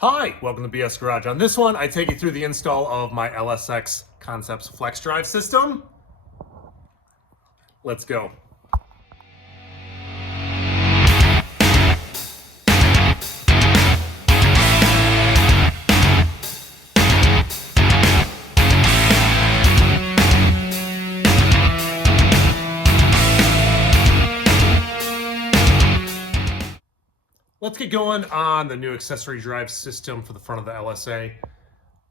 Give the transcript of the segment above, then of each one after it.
Hi, welcome to BS Garage. On this one, I take you through the install of my LSX Concepts flex drive system. Let's go. Let's get going on the new accessory drive system for the front of the LSA.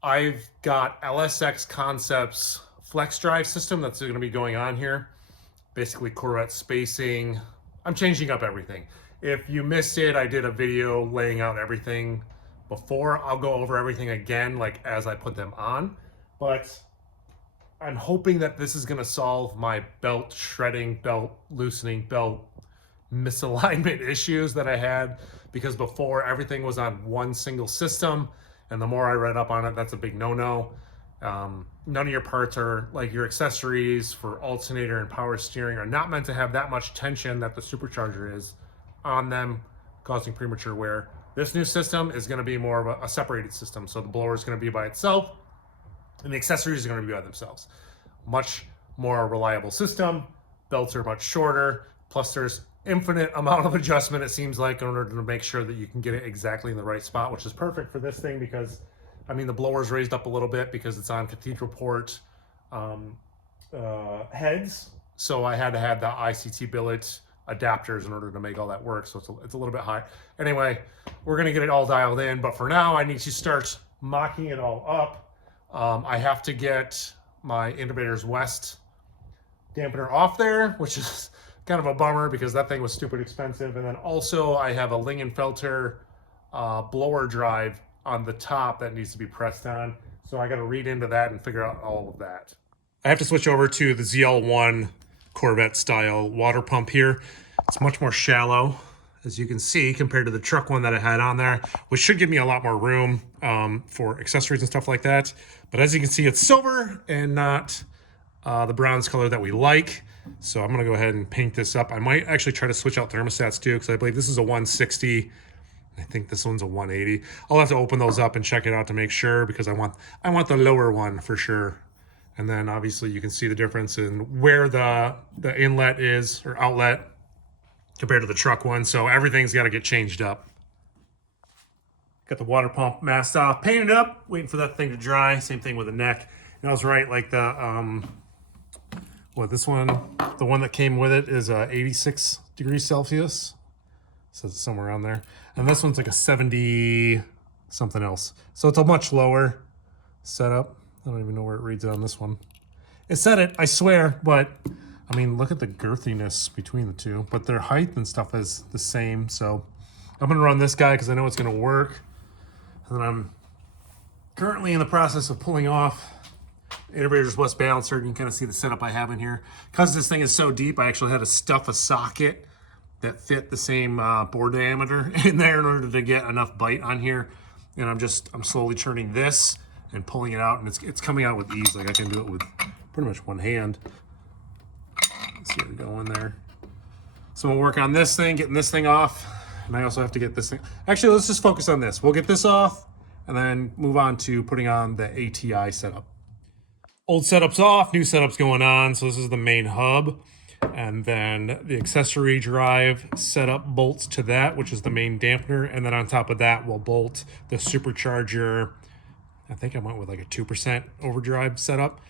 I've got LSX Concepts flex drive system that's going to be going on here. Basically Corvette spacing. I'm changing up everything. If you missed it, I did a video laying out everything before. I'll go over everything again, like as I put them on. But I'm hoping that this is going to solve my belt shredding, belt loosening, belt misalignment issues that I had, because before everything was on one single system, and the more I read up on it, that's a big no-no. None of your parts are, like your accessories for alternator and power steering, are not meant to have that much tension that the Supercharger is on them, causing premature wear. This new system is going to be more of a separated system, so the blower is going to be by itself and the accessories are going to be by themselves. Much more reliable system. Belts are much shorter, plus there's infinite amount of adjustment, it seems like, in order to make sure that you can get it exactly in the right spot, which is perfect for this thing because, I mean, the blower's raised up a little bit because it's on cathedral port heads. So I had to have the ICT billet adapters in order to make all that work. So it's a little bit high. Anyway, we're going to get it all dialed in. But for now, I need to start mocking it all up. I have to get my Innovators West dampener off there, which is kind of a bummer because that thing was stupid expensive. And then also I have a Lingenfelter blower drive on the top that needs to be pressed on. So I got to read into that and figure out all of that. I have to switch over to the ZL1 Corvette style water pump here. It's much more shallow, as you can see, compared to the truck one that I had on there, which should give me a lot more room for accessories and stuff like that. But as you can see, it's silver and not the bronze color that we like. So I'm going to go ahead and paint this up. I might actually try to switch out thermostats too, because I believe this is a 160. I think this one's a 180. I'll have to open those up and check it out to make sure, because I want the lower one for sure. And then obviously you can see the difference in where the inlet is, or outlet, compared to the truck one. So everything's got to get changed up. Got the water pump masked off, painted up, waiting for that thing to dry. Same thing with the neck. And I was right, like the this one, the one that came with it is 86 degrees Celsius. So it's somewhere around there. And this one's like a 70 something else. So it's a much lower setup. I don't even know where it reads on this one. It said it, I swear, but I mean, look at the girthiness between the two. But their height and stuff is the same. So I'm gonna run this guy because I know it's gonna work. And then I'm currently in the process of pulling off Innovators West balancer. You can kind of see the setup I have in here. Because this thing is so deep, I actually had to stuff a socket that fit the same bore diameter in there in order to get enough bite on here. And I'm slowly turning this and pulling it out, and it's coming out with ease. Like I can do it with pretty much one hand. Let's see how we go in there. So we'll work on this thing, getting this thing off. And I also have to get this thing. Actually, let's just focus on this. We'll get this off and then move on to putting on the ATI setup. Old setup's off, new setup's going on. So this is the main hub. And then the accessory drive setup bolts to that, which is the main dampener. And then on top of that, we'll bolt the Supercharger. I think I went with like a 2% overdrive setup.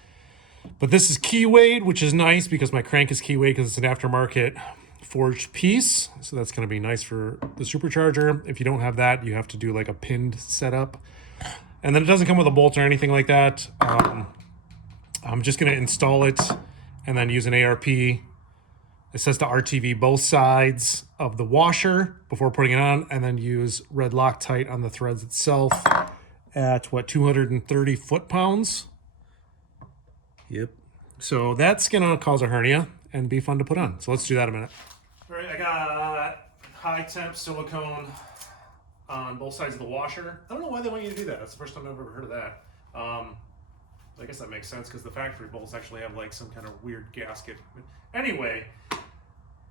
But this is keywayed, which is nice because my crank is keywayed because it's an aftermarket forged piece. So that's going to be nice for the Supercharger. If you don't have that, you have to do like a pinned setup. And then it doesn't come with a bolt or anything like that. I'm just going to install it and then use an ARP. It says to RTV both sides of the washer before putting it on, and then use red Loctite on the threads itself at, what, 230 foot-pounds? Yep. So that's going to cause a hernia and be fun to put on. So let's do that in a minute. All right, I got high temp silicone on both sides of the washer. I don't know why they want you to do that. That's the first time I've ever heard of that. I guess that makes sense because the factory bolts actually have like some kind of weird gasket. Anyway,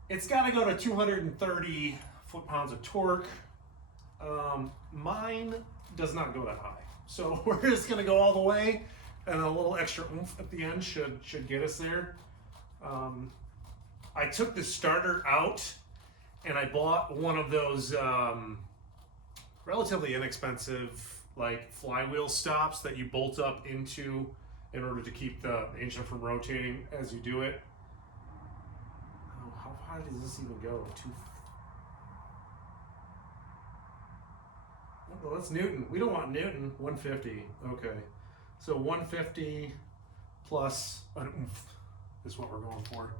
it's got to go to 230 foot-pounds of torque. Mine does not go that high. So we're just gonna go all the way, and a little extra oomph at the end should get us there. I took the starter out and I bought one of those relatively inexpensive like flywheel stops that you bolt up into in order to keep the engine from rotating as you do it. Oh, how high does this even go? Well, that's Newton. We don't want Newton. 150. Okay. So 150 plus an oomph is what we're going for.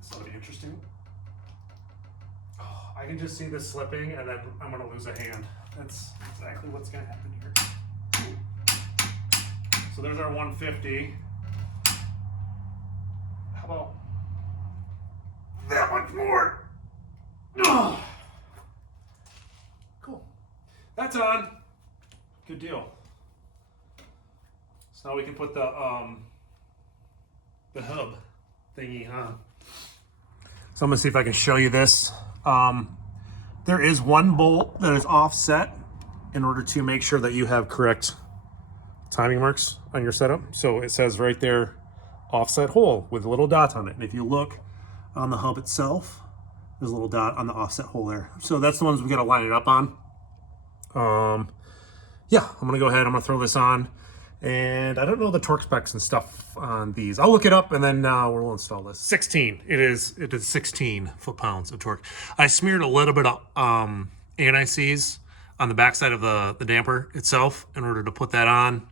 This will be interesting. Oh, I can just see this slipping and then I'm going to lose a hand. That's exactly what's going to happen here. So there's our 150. How about that much more? Oh. Cool. That's on. Good deal. So now we can put the hub thingy on. So I'm gonna see if I can show you this. There is one bolt that is offset in order to make sure that you have correct timing marks on your setup. So it says right there, offset hole with a little dot on it. And if you look on the hub itself, there's a little dot on the offset hole there. So that's the ones we gotta line it up on. Yeah, I'm gonna go ahead, I'm gonna throw this on. And I don't know the torque specs and stuff on these. I'll look it up and then we'll install this. 16, it is 16 foot-pounds of torque. I smeared a little bit of anti-seize on the backside of the damper itself in order to put that on,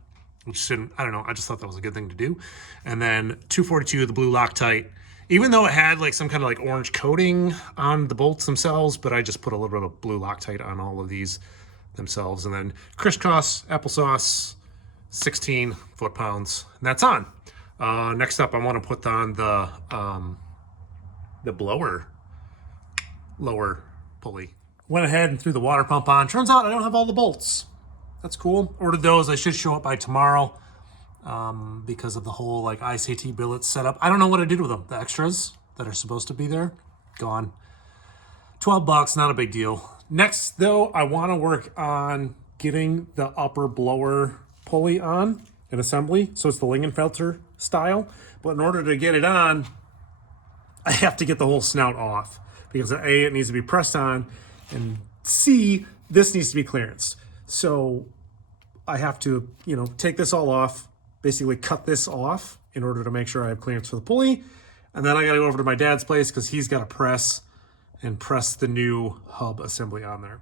which didn't, I don't know, I just thought that was a good thing to do. And then 242, the blue Loctite, even though it had like some kind of like orange coating on the bolts themselves, but I just put a little bit of blue Loctite on all of these themselves. And then crisscross applesauce, 16 foot-pounds, and that's on. Next up, I want to put on the blower lower pulley. Went ahead and threw the water pump on. Turns out I don't have all the bolts. That's cool. Ordered those. I should show up by tomorrow because of the whole like ICT billet setup. I don't know what I did with them. The extras that are supposed to be there, gone. 12 bucks, not a big deal. Next, though, I want to work on getting the upper blower pulley on an assembly. So it's the Lingenfelter style. But in order to get it on, I have to get the whole snout off because A, it needs to be pressed on, and C, this needs to be clearanced. So I have to, take this all off, basically cut this off in order to make sure I have clearance for the pulley. And then I got to go over to my dad's place because he's got to press the new hub assembly on there.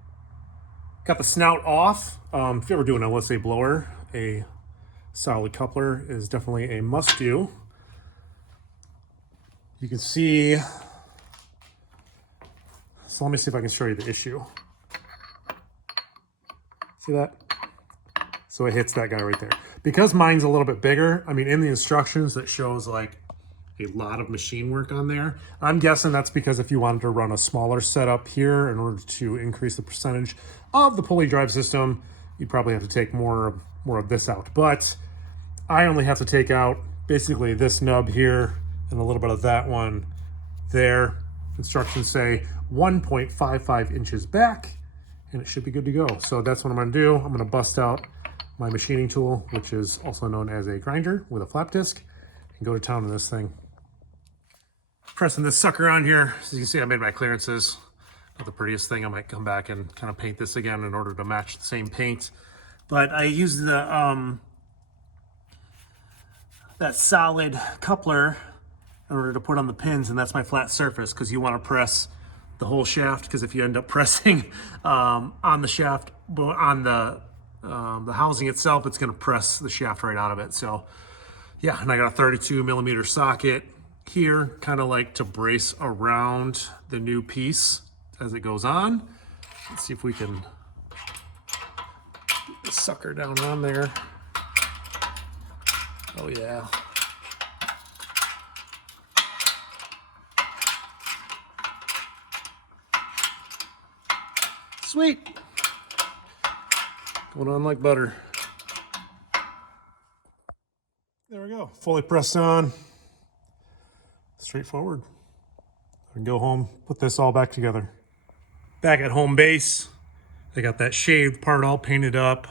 Got the snout off. If you're ever doing an LSA blower, a solid coupler is definitely a must-do. You can see, so let me see if I can show you the issue. See that? So it hits that guy right there. Because mine's a little bit bigger, I mean, in the instructions it shows like a lot of machine work on there. I'm guessing that's because if you wanted to run a smaller setup here in order to increase the percentage of the pulley drive system, you'd probably have to take more of this out. But I only have to take out basically this nub here and a little bit of that one there. Instructions say 1.55 inches back, and it should be good to go. So that's what I'm gonna do. I'm gonna bust out my machining tool, which is also known as a grinder with a flap disc, and go to town on this thing. Pressing this sucker on here. As you can see, I made my clearances. Not the prettiest thing. I might come back and kind of paint this again in order to match the same paint. But I used the that solid coupler in order to put on the pins, and that's my flat surface because you want to press the whole shaft, because if you end up pressing on the shaft, on the housing itself, it's going to press the shaft right out of it. So yeah, and I got a 32 millimeter socket here, kind of like to brace around the new piece as it goes on. Let's see if we can get the sucker down on there. Oh yeah. Sweet. Going on like butter. There we go. Fully pressed on. Straightforward. I can go home, put this all back together. Back at home base, They got that shaved part all painted up.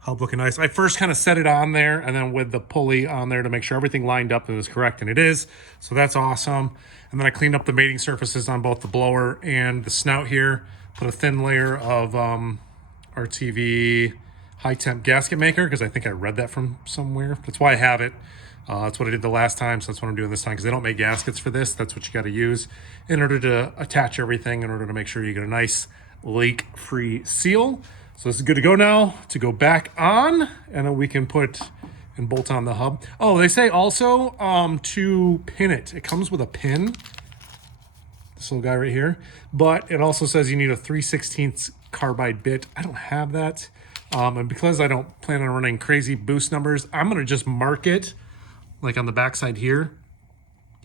Hub looking nice. I first kind of set it on there and then with the pulley on there to make sure everything lined up and was correct, and it is. So that's awesome. And then I cleaned up the mating surfaces on both the blower and the snout here. Put a thin layer of RTV high temp gasket maker because I think I read that from somewhere. That's why I have it. That's what I did the last time, so that's what I'm doing this time because they don't make gaskets for this. That's what you got to use in order to attach everything, in order to make sure you get a nice leak-free seal. So this is good to go now to go back on, and then we can put and bolt on the hub. Oh, they say also to pin it. It comes with a pin, this little guy right here, but it also says you need a 3/16 carbide bit. I don't have that. And because I don't plan on running crazy boost numbers, I'm gonna just mark it like on the backside here.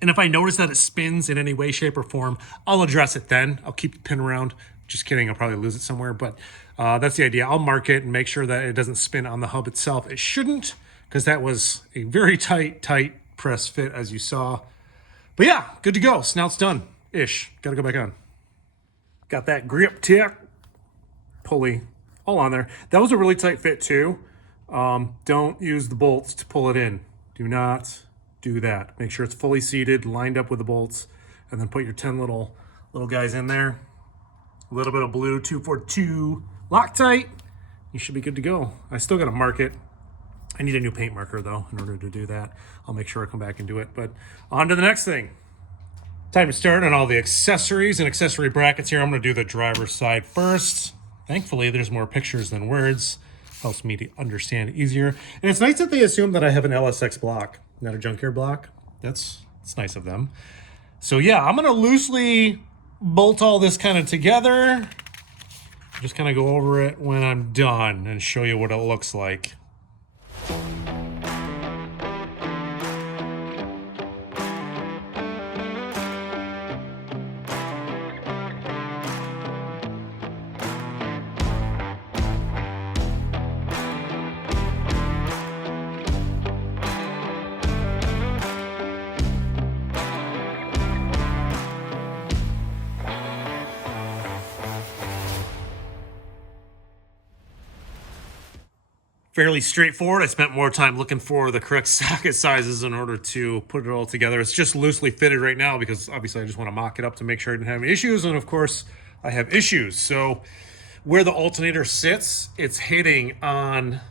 And if I notice that it spins in any way, shape, or form, I'll address it then. I'll keep the pin around. Just kidding, I'll probably lose it somewhere, but that's the idea. I'll mark it and make sure that it doesn't spin on the hub itself. It shouldn't, because that was a very tight press fit, as you saw. But yeah, good to go. Snout's done-ish. Gotta go back on. Got that grip tip pulley all on there. That was a really tight fit too. Don't use the bolts to pull it in. Do not do that. Make sure it's fully seated, lined up with the bolts, and then put your 10 little guys in there. A little bit of blue 242 Loctite. You should be good to go. I still got to mark it. I need a new paint marker though in order to do that. I'll make sure I come back and do it. But on to the next thing. Time to start on all the accessories and accessory brackets here. I'm going to do the driver's side first. Thankfully, there's more pictures than words. Helps me to understand easier. And it's nice that they assume that I have an LSX block, not a junkyard block. That's nice of them. So yeah, I'm going to loosely bolt all this kind of together. Just kind of go over it when I'm done and show you what it looks like. Fairly straightforward. I spent more time looking for the correct socket sizes in order to put it all together. It's just loosely fitted right now because obviously I just want to mock it up to make sure I didn't have any issues, and of course I have issues. So where the alternator sits, it's hitting on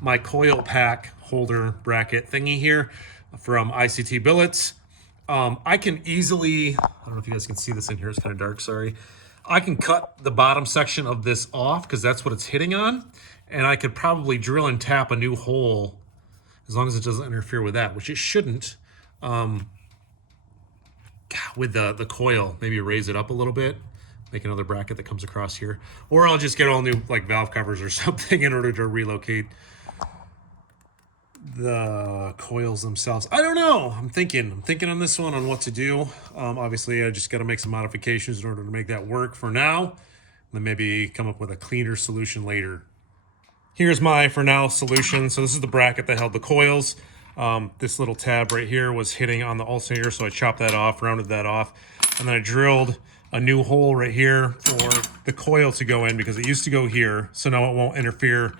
my coil pack holder bracket thingy here from ICT Billets. I can easily, I don't know if you guys can see this in here, it's kind of dark, sorry. I can cut the bottom section of this off because that's what it's hitting on. And I could probably drill and tap a new hole as long as it doesn't interfere with that, which it shouldn't. With the coil, maybe raise it up a little bit, make another bracket that comes across here. Or I'll just get all new like valve covers or something in order to relocate the coils themselves. I don't know. I'm thinking on this one on what to do. Obviously, I just got to make some modifications in order to make that work for now. Then maybe come up with a cleaner solution later. Here's my, for now, solution. So this is the bracket that held the coils. This little tab right here was hitting on the alternator, so I chopped that off, rounded that off, and then I drilled a new hole right here for the coil to go in because it used to go here, so now it won't interfere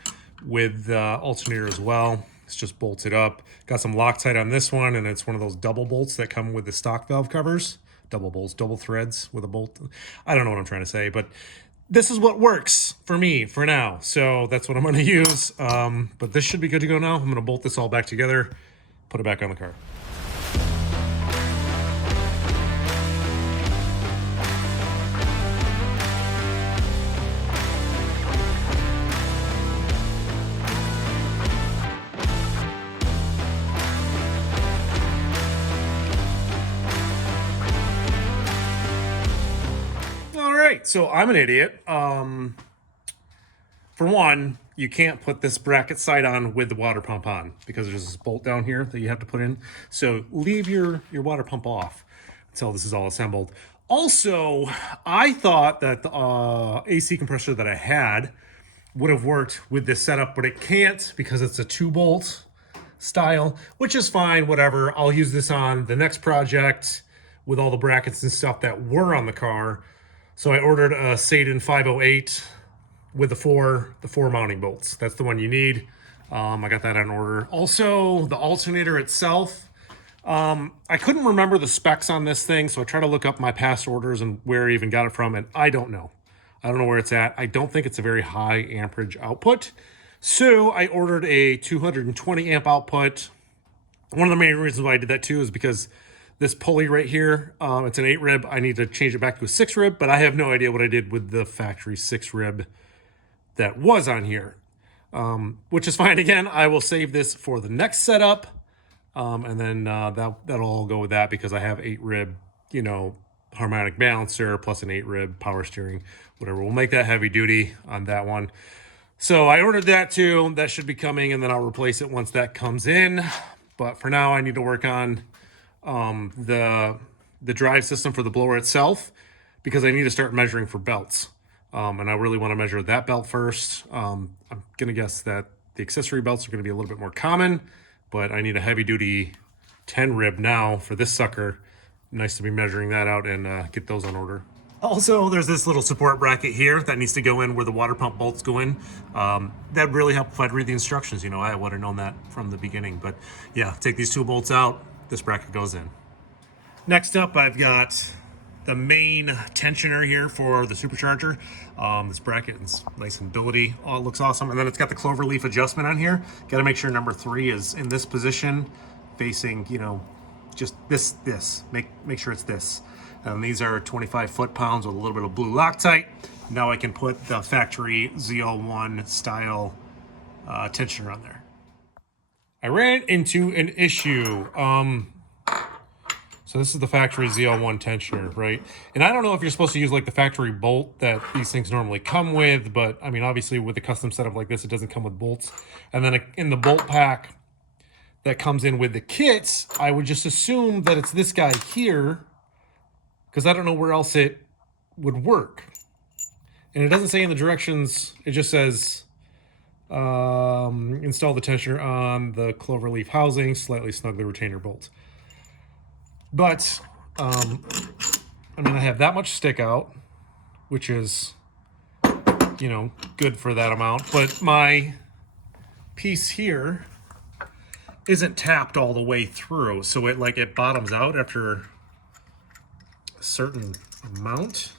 with the alternator as well. It's just bolted up. Got some Loctite on this one, and it's one of those double bolts that come with the stock valve covers. Double bolts, double threads with a bolt. I don't know what I'm trying to say, but this is what works for me for now. So that's what I'm going to use. But this should be good to go now. I'm going to bolt this all back together, put it back on the car. So I'm an idiot. For one, you can't put this bracket side on with the water pump on because there's this bolt down here that you have to put in. So leave your water pump off until this is all assembled. Also, I thought that the AC compressor that I had would have worked with this setup, but it can't because it's a 2-bolt style, which is fine, whatever. I'll use this on the next project with all the brackets and stuff that were on the car. So I ordered a Satan 508 with the four mounting bolts. That's the one you need. I got that on order. Also, the alternator itself, I couldn't remember the specs on this thing, so I tried to look up my past orders and where I even got it from, and I don't know. I don't know where it's at. I don't think it's a very high amperage output. So I ordered a 220 amp output. One of the main reasons why I did that too is because this pulley right here, it's an 8 rib. I need to change it back to a 6 rib, but I have no idea what I did with the factory 6 rib that was on here, which is fine. Again, I will save this for the next setup, and then that'll all go with that because I have 8 rib, you know, harmonic balancer plus an 8 rib power steering, whatever. We'll make that heavy duty on that one. So I ordered that too. That should be coming, and then I'll replace it once that comes in. But for now, I need to work on the drive system for the blower itself because I need to start measuring for belts. And I really want to measure that belt first. I'm going to guess that the accessory belts are going to be a little bit more common, but I need a heavy duty 10 rib now for this sucker. Nice to be measuring that out and get those on order. Also, there's this little support bracket here that needs to go in where the water pump bolts go in. That really helped if I'd read the instructions. You know, I would have known that from the beginning. But yeah, take these 2 bolts out. This bracket goes in. Next up, I've got the main tensioner here for the Supercharger. This bracket is nice and billowy. Oh, it looks awesome. And then it's got the clover leaf adjustment on here. Got to make sure number 3 is in this position, facing, you know, just this. Make sure it's this. And these are 25 foot-pounds with a little bit of blue Loctite. Now I can put the factory ZL1 style tensioner on there. I ran into an issue. So this is the factory ZL1 tensioner, right? And I don't know if you're supposed to use like the factory bolt that these things normally come with, but I mean, obviously with a custom setup like this, it doesn't come with bolts. And then in the bolt pack that comes in with the kits, I would just assume that it's this guy here, because I don't know where else it would work. And it doesn't say in the directions, it just says install the tensioner on the cloverleaf housing, slightly snug the retainer bolt. But, I mean, I have that much stick out, which is, you know, good for that amount. But my piece here isn't tapped all the way through. So it bottoms out after certain amount.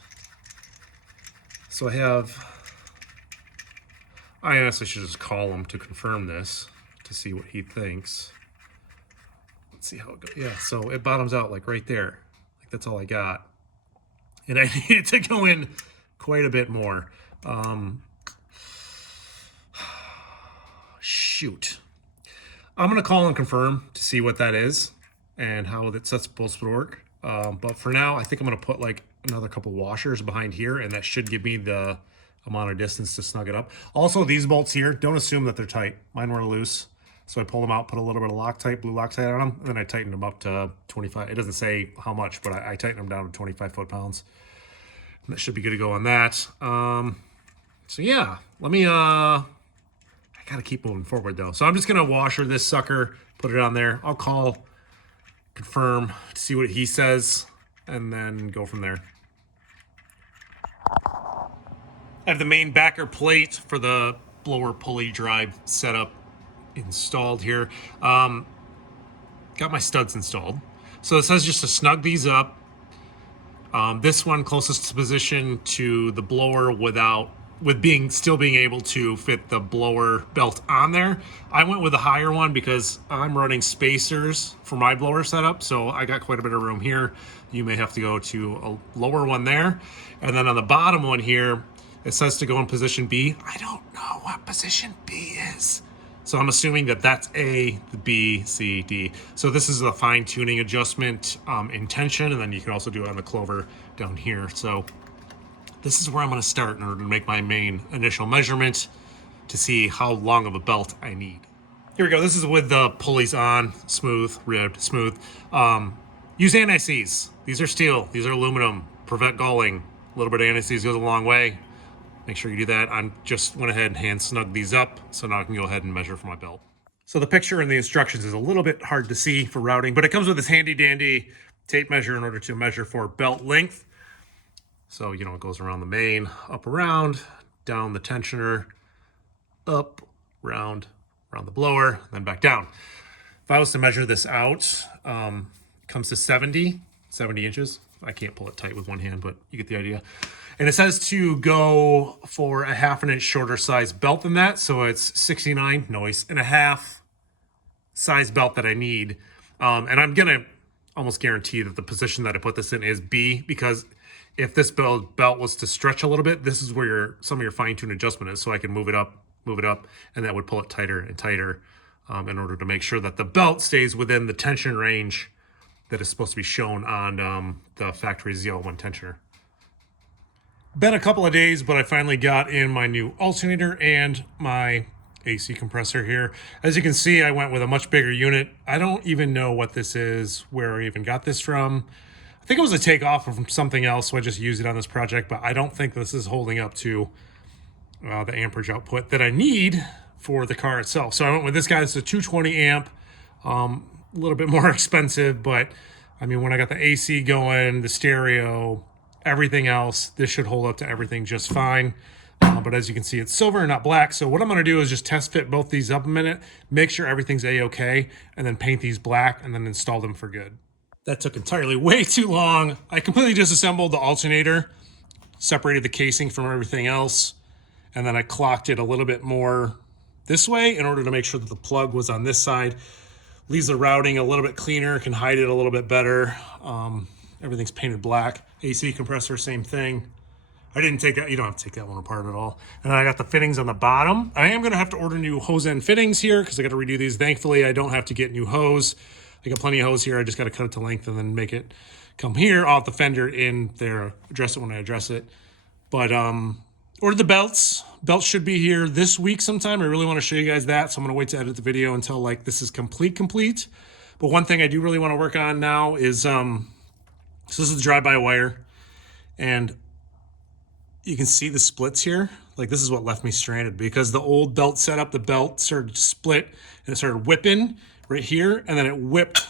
So I honestly should just call him to confirm this to see what he thinks. Let's see how it goes. Yeah, so it bottoms out like right there. Like that's all I got. And I needed to go in quite a bit more. Shoot. I'm gonna call and confirm to see what that is and how that's supposed to work. But for now, I think I'm going to put like another couple washers behind here, and that should give me the amount of distance to snug it up. Also, these bolts here, don't assume that they're tight. Mine were loose. So I pulled them out, put a little bit of Loctite, blue Loctite on them, and then I tightened them up to 25. It doesn't say how much, but I tightened them down to 25 foot-pounds. And that should be good to go on that. So yeah, let me, I got to keep moving forward though. So I'm just going to washer this sucker, put it on there. I'll call, confirm, to see what he says, and then go from there. I have the main backer plate for the blower pulley drive setup installed here. Got my studs installed. So it says just to snug these up. This one closest position to the blower still being able to fit the blower belt on there. I went with a higher one because I'm running spacers for my blower setup, so I got quite a bit of room here. You may have to go to a lower one there. And then on the bottom one here, it says to go in position B. I don't know what position B is. So I'm assuming that that's A, B, C, D. So this is the fine tuning adjustment in tension, and then you can also do it on the clover down here. So this is where I'm going to start in order to make my main initial measurement to see how long of a belt I need. Here we go. This is with the pulleys on, smooth, ribbed, smooth. Use anti-seize. These are steel. These are aluminum. Prevent galling. A little bit of anti-seize goes a long way. Make sure you do that. I just went ahead and hand snugged these up, so now I can go ahead and measure for my belt. So the picture in the instructions is a little bit hard to see for routing, but it comes with this handy dandy tape measure in order to measure for belt length. So, you know, it goes around the main, up around, down the tensioner, up, round the blower, then back down. If I was to measure this out, it comes to 70 inches. I can't pull it tight with one hand, but you get the idea. And it says to go for a 1/2 inch shorter size belt than that. So it's 69, noise, and a half size belt that I need. And I'm gonna almost guarantee that the position that I put this in is B, because if this belt was to stretch a little bit, this is where some of your fine-tune adjustment is. So I can move it up, and that would pull it tighter and tighter in order to make sure that the belt stays within the tension range that is supposed to be shown on the factory ZL1 tensioner. Been a couple of days, but I finally got in my new alternator and my AC compressor here. As you can see, I went with a much bigger unit. I don't even know what this is, where I even got this from. I think it was a takeoff from something else, so I just used it on this project, but I don't think this is holding up to the amperage output that I need for the car itself. So I went with this guy. It's a 220 amp, a little bit more expensive, but I mean, when I got the AC going, the stereo, everything else, this should hold up to everything just fine. But as you can see, it's silver and not black. So what I'm going to do is just test fit both these up a minute, make sure everything's A-okay, and then paint these black and then install them for good. That took entirely way too long. I completely disassembled the alternator, separated the casing from everything else, and then I clocked it a little bit more this way in order to make sure that the plug was on this side. Leaves the routing a little bit cleaner, can hide it a little bit better. Everything's painted black. AC compressor, same thing. I didn't take that, you don't have to take that one apart at all. And then I got the fittings on the bottom. I am gonna have to order new hose end fittings here because I gotta redo these. Thankfully, I don't have to get new hose. I got plenty of hose here. I just gotta cut it to length and then make it come here off the fender in there, address it when I address it. But ordered the belts. Belts should be here this week sometime. I really wanna show you guys that. So I'm gonna wait to edit the video until like this is complete. But one thing I do really wanna work on now is, so this is the drive-by-wire, and you can see the splits here. Like this is what left me stranded because the old belt setup, the belt started to split and it started whipping right here, and then it whipped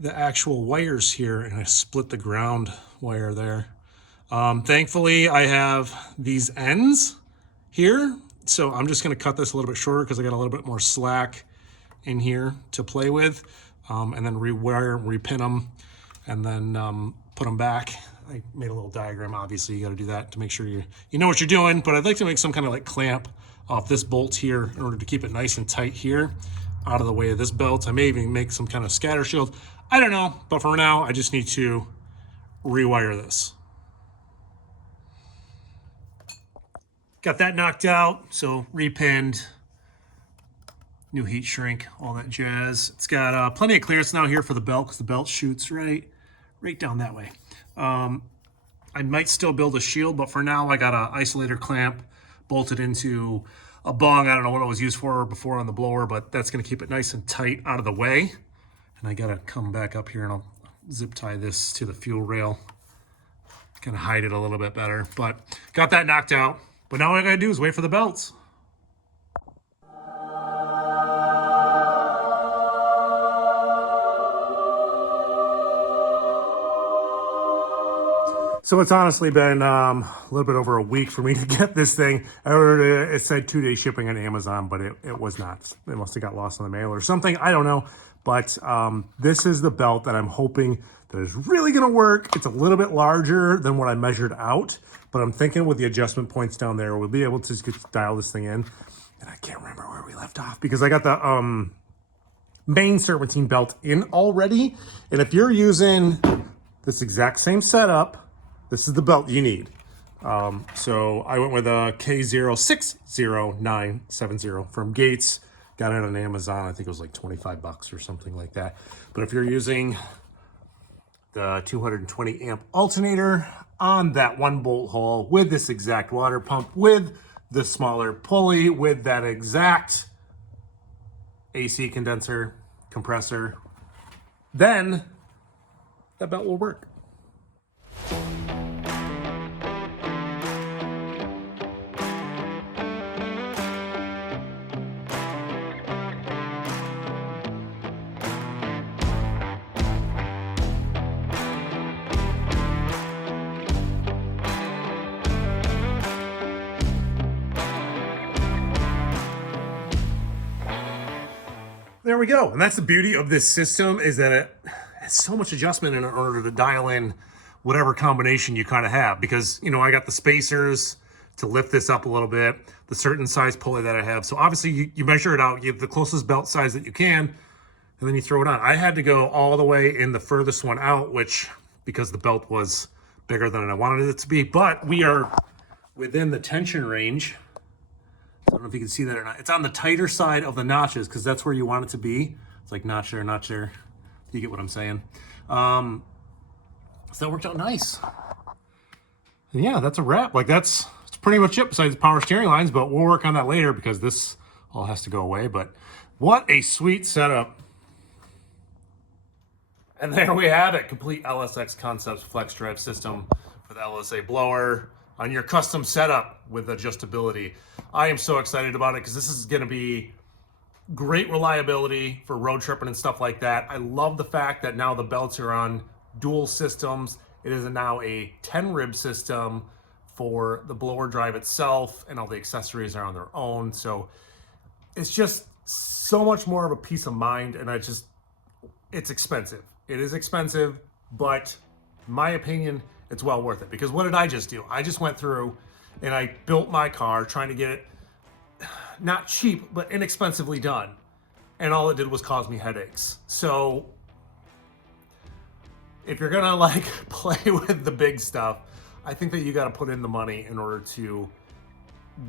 the actual wires here and I split the ground wire there. Thankfully, I have these ends here, so I'm just gonna cut this a little bit shorter because I got a little bit more slack in here to play with, and then rewire, repin them, and then put them back. I made a little diagram. Obviously, you got to do that to make sure you know what you're doing. But I'd like to make some kind of like clamp off this bolt here in order to keep it nice and tight here, out of the way of this belt. I may even make some kind of scatter shield. I don't know, but for now, I just need to rewire this. Got that knocked out, so repinned, new heat shrink, all that jazz. It's got plenty of clearance now here for the belt because the belt shoots right down that way. I might still build a shield, but for now I got an isolator clamp bolted into a bung. I don't know what it was used for before on the blower, but that's going to keep it nice and tight out of the way. And I got to come back up here and I'll zip tie this to the fuel rail, kind of hide it a little bit better. But got that knocked out. But now what I got to do is wait for the belts. So it's honestly been a little bit over a week for me to get this thing. I ordered it, it said 2-day shipping on Amazon, but it was not. It must have got lost in the mail or something. I don't know. But this is the belt that I'm hoping that is really gonna work. It's a little bit larger than what I measured out, but I'm thinking with the adjustment points down there, we'll be able to dial this thing in. And I can't remember where we left off because I got the main serpentine belt in already. And if you're using this exact same setup, this is the belt you need. So I went with a K060970 from Gates. Got it on Amazon. I think it was like 25 bucks or something like that. But if you're using the 220 amp alternator on that 1-bolt hole with this exact water pump, with the smaller pulley, with that exact AC condenser, compressor, then that belt will work. There we go. And that's the beauty of this system, is that it has so much adjustment in order to dial in whatever combination you kind of have. Because, you know, I got the spacers to lift this up a little bit, the certain size pulley that I have. So obviously you measure it out, you have the closest belt size that you can, and then you throw it on. I had to go all the way in the furthest one out, which, because the belt was bigger than I wanted it to be, but we are within the tension range. I don't know if you can see that or not. It's on the tighter side of the notches because that's where you want it to be. It's like notch there, notch there. You get what I'm saying. So that worked out nice. And yeah, that's a wrap. Like that's pretty much it besides the power steering lines, but we'll work on that later because this all has to go away. But what a sweet setup. And there we have it. Complete LSX Concepts flex drive system for the LSA blower on your custom setup with adjustability. I am so excited about it because this is going to be great reliability for road tripping and stuff like that. I love the fact that now the belts are on dual systems. It is now a 10 rib system for the blower drive itself, and all the accessories are on their own. So it's just so much more of a peace of mind, and it's expensive. It is expensive, but in my opinion, it's well worth it. Because what did I just do? I just went through and I built my car trying to get it not cheap, but inexpensively done. And all it did was cause me headaches. So if you're gonna like play with the big stuff, I think that you gotta put in the money in order to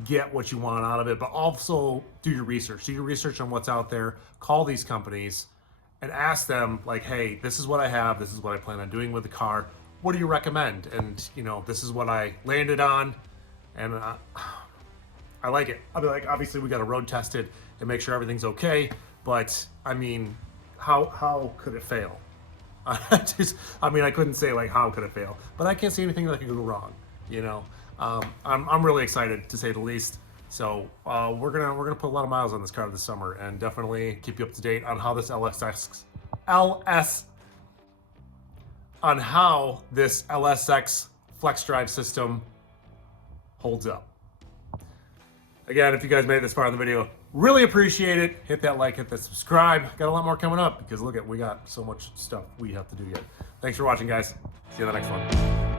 get what you want out of it, but also do your research. Do your research on what's out there. Call these companies and ask them like, hey, this is what I have. This is what I plan on doing with the car. What do you recommend? And you know, this is what I landed on, and I like it. I'll be like, obviously we got to road test it and make sure everything's okay. But I mean, how could it fail? I couldn't say like how could it fail, but I can't see anything that could go wrong. You know, I'm really excited to say the least. So we're gonna put a lot of miles on this car this summer, and definitely keep you up to date on how this LSX flex drive system holds up. Again, if you guys made it this far in the video, really appreciate it. Hit that like, hit that subscribe. Got a lot more coming up because look at, we got so much stuff we have to do yet. Thanks for watching, guys. See you in the next one.